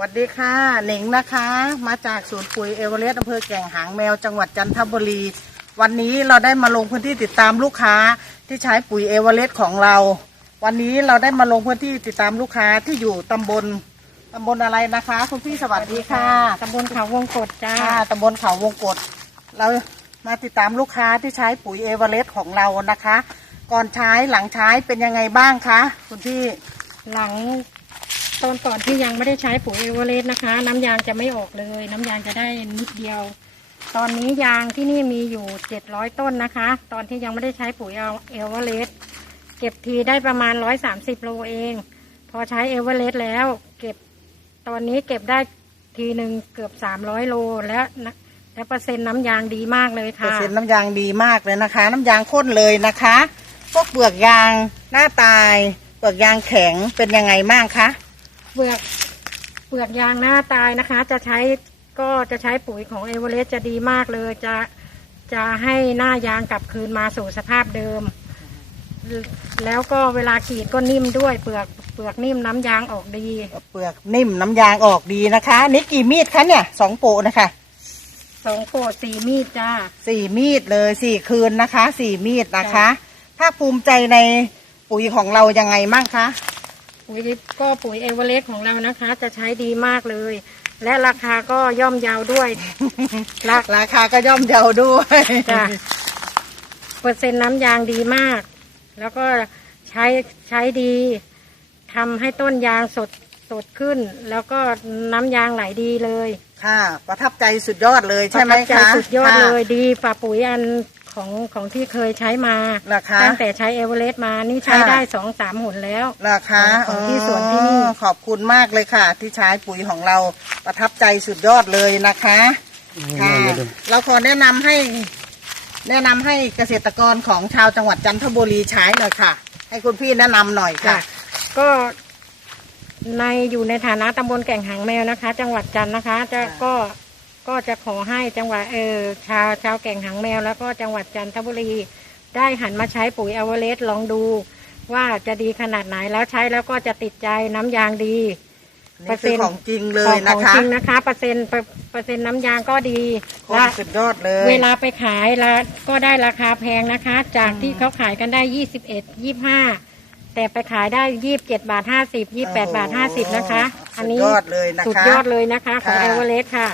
สวัสดีค่ะหนิงนะคะ มาจากศูนย์ปุ๋ยเอเวอเรสต์อำเภอแก่งหางแมวจังหวัดจันทบุรี วันนี้เราได้มาลงพื้นที่ติดตามลูกค้าที่ใช้ปุ๋ยเอเวอเรสต์ของเรา วันนี้เราได้มาลงพื้นที่ติดตามลูกค้าที่อยู่ตำบลตำบลอะไรนะคะ คุณพี่สวัสดีค่ะตำบลเขาวงกดจ้าค่ะตำบลเขาวงกฏเรามาติดตามลูกค้าที่ใช้ปุ๋ยเอเวอเรสต์ของเรานะคะ ก่อนใช้หลังใช้เป็นยังไงบ้างคะคุณพี่หลัง ตอนก่อนที่ยังไม่ได้ใช้ปุ๋ยเอเวอเรสต์นะคะ น้ำยางจะไม่ออกเลย น้ำยางจะได้นิดเดียว ตอนนี้ยางที่นี่มีอยู่เจ็ดร้อยต้นนะคะ ตอนที่ยังไม่ได้ใช้ปุ๋ยเอเวอเรสต์เก็บทีได้ประมาณร้อยสามสิบโลเอง พอใช้เอเวอเรสต์แล้ว เก็บตอนนี้เก็บได้ทีหนึ่งเกือบสามร้อยโลและนะและเปอร์เซ็นต์น้ำยางดีมากเลยค่ะ เปอร์เซ็นต์น้ำยางดีมากเลยนะคะ น้ำยางข้นเลยนะคะ พวกเปลือกยางหน้าตาย เปลือกยางแข็งเป็นยังไงบ้างคะ เปลือกเปลือกยางหน้าตายนะคะ จะใช้ก็จะใช้ปุ๋ยของเอเวอเรสต์จะดีมากเลย จะจะให้หน้ายางกลับคืนมาสู่สภาพเดิม แล้วก็เวลากรีดก็นิ่มด้วยเปลือกเปลือกนิ่มน้ำยางออกดี เปลือกนิ่มน้ำยางออกดีนะคะนี่กี่มีดคะเนี่ยสองโปะนะคะสองโปรดสี่มีดจ้าสี่มีดเลยสี่คืนนะคะสี่มีดนะคะภาคภูมิใจในปุ๋ยของเรายังไงบ้างคะ ปุ๋ยก็ปุ๋ยเอเวอเรสต์ของเรานะคะ จะใช้ดีมากเลย และราคาก็ย่อมเยาวด้วยราราคาก็ย่อมเยาด้วยจ้ะเปอร์เซ็นต์น้ำยางดีมาก แล้วก็ใช้ใช้ดีทำให้ต้นยางสดสดขึ้น แล้วก็น้ำยางไหลดีเลยค่ะ ประทับใจสุดยอดเลยใช่ไหมประทับใจคะสุดยอดค่ะเลย ดีฝ่าปุ๋ยอัน ของของที่เคยใช้มาเหรอคะตั้งแต่ใช้เอเวอเรสต์มานี่ใช้ค่ะ ได้สองสามหนแล้วราคาของที่สวนที่นี่ขอบคุณมากเลยค่ะ ที่ใช้ปุ๋ยของเราประทับใจสุดยอดเลยนะคะค่ะเราขอแนะนำให้ แนะนำให้เกษตรกรของชาวจังหวัดจันทบุรีใช้หน่อยค่ะ ให้คุณพี่แนะนำหน่อยค่ะ ก็ในอยู่ในฐานะตำบลแก่งหางแมวนะคะ จังหวัดจันทร์นะคะ จะค่ะ ก็ ก็จะขอให้จังหวัดเออชาวชาวแก่งหางแมว แล้วก็จังหวัดจันทบุรี ได้หันมาใช้ปุ๋ยอเวอเรสต์ลองดู ว่าจะดีขนาดไหนแล้วใช้แล้วก็จะติดใจน้ำยางดีนี่คือของจริงเลขอยงขนะองคะจริงนะคะเปอร์เซ็นต์เปอร์เปอร์เซ็นต์น้ำยางก็ดีของและสุดยอดเลย เวลาไปขายละก็ได้ราคาแพงนะคะ จากที่เขาขายกันได้ยี่สิบเอ็ดยี่ห้าแต่ไปขายได้ยี่บเจ็ดบาทห้าสิบยี่แปดบาทห้าสิบนะคะ อันนี้สุดยอดเลยนะคะสุดยอดเลยนะคะของค่ะเอเวอเรสต์ค่ะ